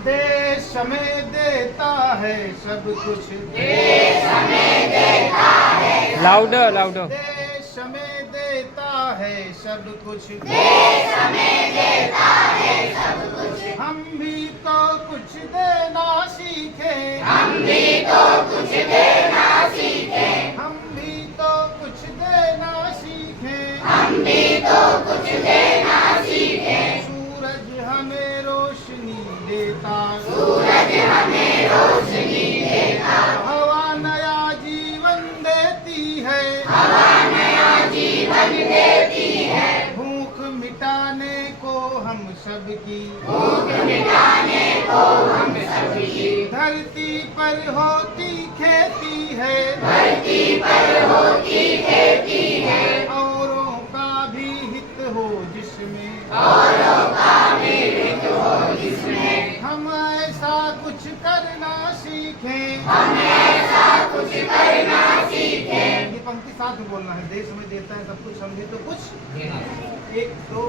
देश हमें देता है सब कुछ, देश हमें देता है, लाउडर लाउडर। देश हमें देता है सब कुछ, देश हमें देता है सब कुछ। हम भी तो कुछ देना सीखे, हम भी तो कुछ देना सीखे, हम भी तो कुछ देना सीखे, हम भी तो कुछ देना सीखे। सूरज हमें रोशनी देता, सूरज हमें रोशनी देता, हवा नया जीवन देती है, हवा नया जीवन देती है। भूख मिटाने को हम सबकी, भूख मिटाने को हम सबकी, धरती पर होती खेती है, धरती पर होती खेती है। औरों का भी हित हो जिसमें, औरों का भी हित हो जिसमें, हम ऐसा कुछ करना सीखें। हम ऐसा कुछ करना सीखें। ये पंक्ति साथ में बोलना है। देश हमें देता है सब कुछ, हम भी तो कुछ। एक दो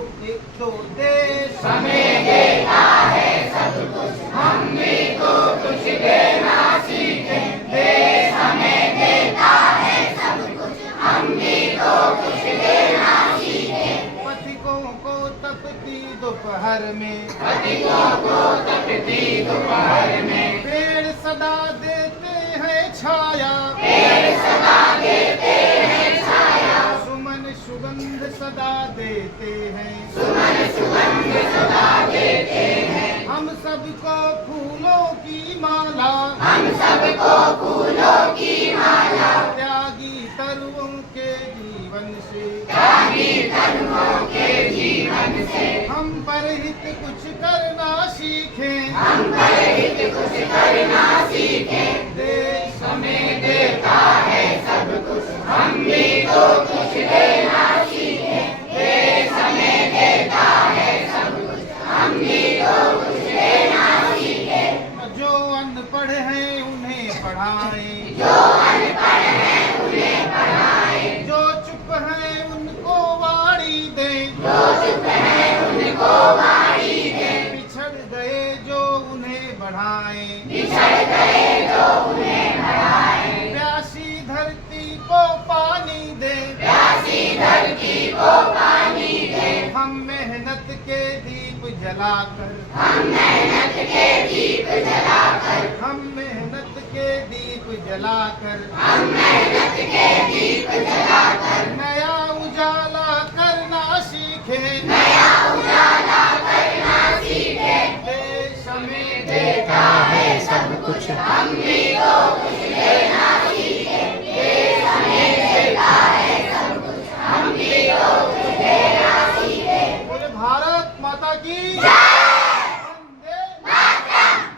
देश हमें देता है सब कुछ, हम भी तो कुछ देना सीखें। देश हमें देता है सब कुछ, हम भी तो कुछ देना सीखें। पथिकों को तपती दोपहर में, पथिकों को तपती दोपहर में, पेड़ सदा देते हैं छाया, पेड़ सदा देते हैं छाया। सुमन सुगंध सदा देते हैं, सुमन सुगंध सदा देते हैं। हम सबको फूलों की माला, हम सबको फूलों की माला, त्यागी तरुओं के जीवन से, त्यागी तनुओं के जीवन से, हम पर हित कुछ करना सीखें। हम पर हित कुछ करना सीखें। देश हमें देता है सब कुछ, हम भी तो कुछ देना सीखें। देश हमें देता है सब कुछ, हम भी तो कुछ देना सीखें। जो अनपढ़ हैं उन्हें पढ़ाएं, जो अनपढ़ हैं उन्हें पढ़ाएं, जो चुप हैं उनको वाणी दें, जो चुप हैं उनको वाणी दें, पिछड़ गए जो उन्हें बढ़ाएं, बिछड़ गए जो उन्हें बढ़ाएं। प्यासी धरती को पानी दें, प्यासी धरती को पानी दें, हम मेहनत के दीप जलाकर, हम मेहनत के दीप जलाकर, हम मेहनत के दीप जलाकर, हम मेहनत के दीप जलाकर, नया उजाला करना सीखें। नया उजाला करना सीखें। देश हमें देता है सब कुछ, हम भी तो कुछ देना सीखें। देश हमें देता है सब कुछ, हम भी तो कुछ देना सीखें। बोले भारत माता की वंदे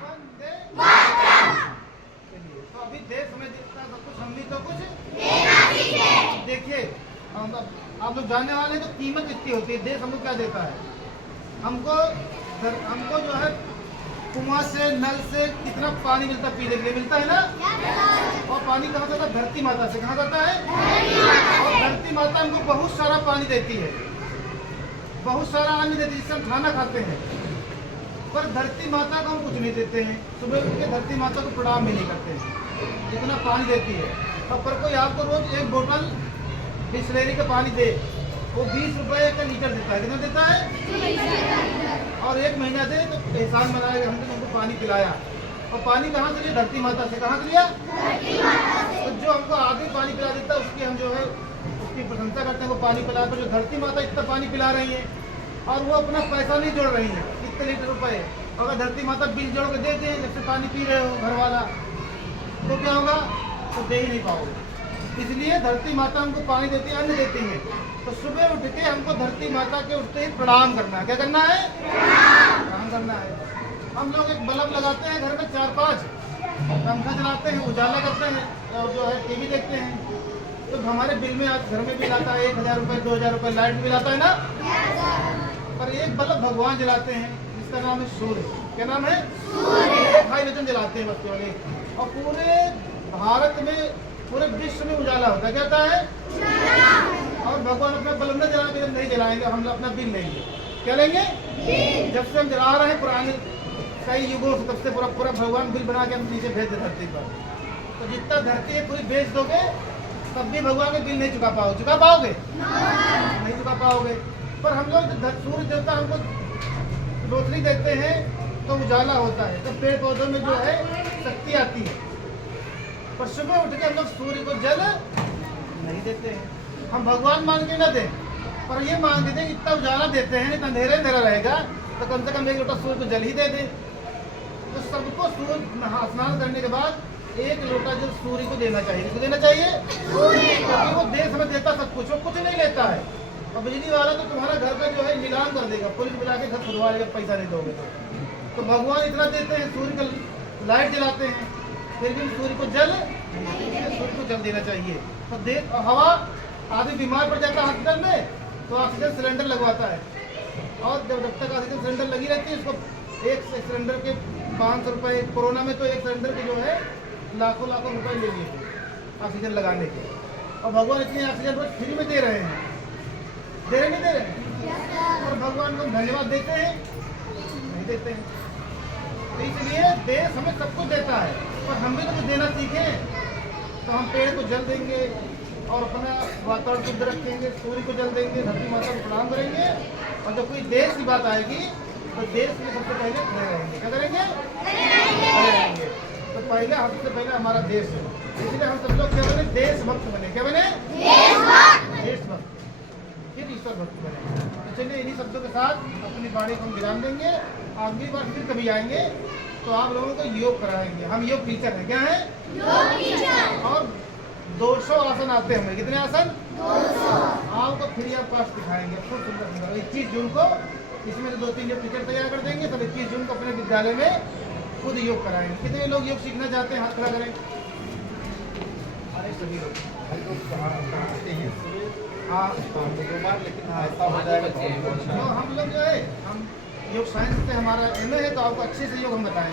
वंदे मातरम। चलिए, तो अभी देश हमें देता है सब कुछ, हम भी तो कुछ। देना सीखें। देखिए, आप लोग जानने वाले हैं तो कीमत कितनी होती है। देश हमको क्या देता है? हमको जो है कुआं से, नल से कितना पानी मिलता है पीने के लिए, मिलता है ना। और पानी कहाँ से आता है? धरती माता से। कहाँ जाता है? और धरती माता हमको बहुत सारा पानी देती है, बहुत सारा अन्न देती है जिससे हम खाना खाते हैं। पर धरती माता को हम कुछ नहीं देते हैं। सुबह उठ के धरती माता को प्रणाम भी नहीं करते हैं, जितना पानी देती है। और पर कोई आपको रोज एक बोतल बिस्लेरी का पानी दे, वो 20 रुपए का लीटर देता है। कितना देता है? और एक महीना दे तो एहसान मनाएगा, हमने तुमको पानी पिलाया। और पानी कहाँ से लिया? धरती माता से। कहाँ से लिया? तो जो हमको आगे पानी पिला देता है उसकी हम जो है उसकी प्रशंसा करते हैं। वो पानी पिला कर, जो धरती माता इतना पानी पिला रही है और वो अपना पैसा नहीं जोड़ रही है, कितने लीटर रुपए। अगर धरती माता बिल जोड़ के दे दें, जब से पानी पी रहे हो घर वाला, तो क्या होगा? तो दे ही नहीं पाओगे। इसलिए धरती माता हमको पानी देती है, अन्न देती है। तो सुबह उठ के हमको धरती माता के उठते ही प्रणाम करना है। क्या करना है? प्रणाम करना है। हम लोग एक बल्ब लगाते हैं घर में 4-5, पंखा चलाते हैं, उजाला करते हैं और जो है टीवी देखते हैं। तो हमारे बिल में आज घर में बिल आता है 1000 रुपये, 2000 रुपये लाइट बिल आता है ना। पर एक बल्ब भगवान जलाते हैं जिसका नाम है सूर्य। क्या नाम है? सूर्य। हाइड्रोजन जलाते हैं बस वाले। और पूरे भारत में, पूरे विश्व में उजाला होता है। क्या होता है? और भगवान अपना बल्ब न जलाएंगे, जब नहीं जलाएंगे हम अपना बिल लेंगे। क्या लेंगे? जब से हम जला रहे हैं पुराने कई युगों से, तब से पूरा पूरा भगवान बिल बना के हम नीचे भेज दे धरती पर। तो जितना धरती है पूरी बेच दोगे तब भी भगवान के बिल नहीं चुका पाओगे। चुका पाओगे? नहीं चुका पाओगे। पर हम लोग सूर्य देवता हमको रोशनी देते हैं तो उजाला होता है, तो पेड़ पौधों में जो है शक्ति आती है। पर सुबह उठ के हम लोग सूर्य को जल नहीं देते हैं। हम भगवान मान के न दें, पर ये मान देते हैं कि इतना उजाला देते हैं, इतना अंधेरा अंधेरा रहेगा तो कम से कम एक लोटा सूर्य को जल ही दे दें। तो सबको सूर्य स्नान करने के बाद एक लोटा जल सूर्य को देना चाहिए। किसको देना चाहिए? क्योंकि वो देर समय देता सब कुछ, वो कुछ नहीं लेता है। और बिजली वाला तो तुम्हारा घर का जो है नीलाम कर देगा, पुलिस बुला के घर खुदवा लेगा, पैसा नहीं दोगे तो भगवान इतना देते हैं, सूर्य का लाइट जलाते हैं, फिर भी सूर्य को जल देना चाहिए। तो देख हवा, आदमी बीमार पड़ जाता है हॉस्पिटल में तो ऑक्सीजन सिलेंडर लगवाता है, और जब तक ऑक्सीजन सिलेंडर लगी रहती है उसको एक सिलेंडर के 500 रुपये। कोरोना में तो एक सिलेंडर के जो है लाखों लाखों रुपए ले लिए थे ऑक्सीजन लगाने के, और भगवान इतनी ऑक्सीजन रोज फ्री में दे रहे हैं। दे रहे नहीं दे रहे? और भगवान को धन्यवाद देते हैं? नहीं देते हैं। तो इसलिए देश हमें सब कुछ देता है, पर हम भी तो कुछ देना सीखें। तो हम पेड़ को जल देंगे और अपना वातावरण शुद्ध रखेंगे, सूर्य को जल देंगे, धरती माता को प्रणाम करेंगे, और जब कोई देश की बात आएगी तो देश में सबसे पहले खड़े रहेंगे। क्या करेंगे? खड़े रहेंगे। तो पहले सबसे पहले हमारा देश है, इसलिए हम सब लोग क्या बने? देशभक्त बने। क्या बने? देशभक्त, फिर ईश्वर भक्त बने। तो चलिए इन्हीं शब्दों के साथ अपनी वाणी को हम विराम देंगे। अगली बार फिर कभी आएंगे तो आप लोगों को योग कराएंगे। हम योग टीचर हैं। क्या है? और 200 आसन आते हैं। कितने आसन? 200। आपको फ्री ऑफ कॉस्ट दिखाएंगे, खूब सुंदर सुंदर। 21 जून को इसमें से 2-3 योग टीचर तैयार कर देंगे, तब 21 जून को अपने विद्यालय में खुद योग कराएंगे। कितने लोग योग सीखना चाहते हैं? हाथ खड़ा करें। अरे सभी लोग हाँ, लेकिन ऐसा हो जाएगा तो हम लोग जो है हम योग साइंस से हमारा MA है, तो आपको अच्छे से योग हम बताएंगे।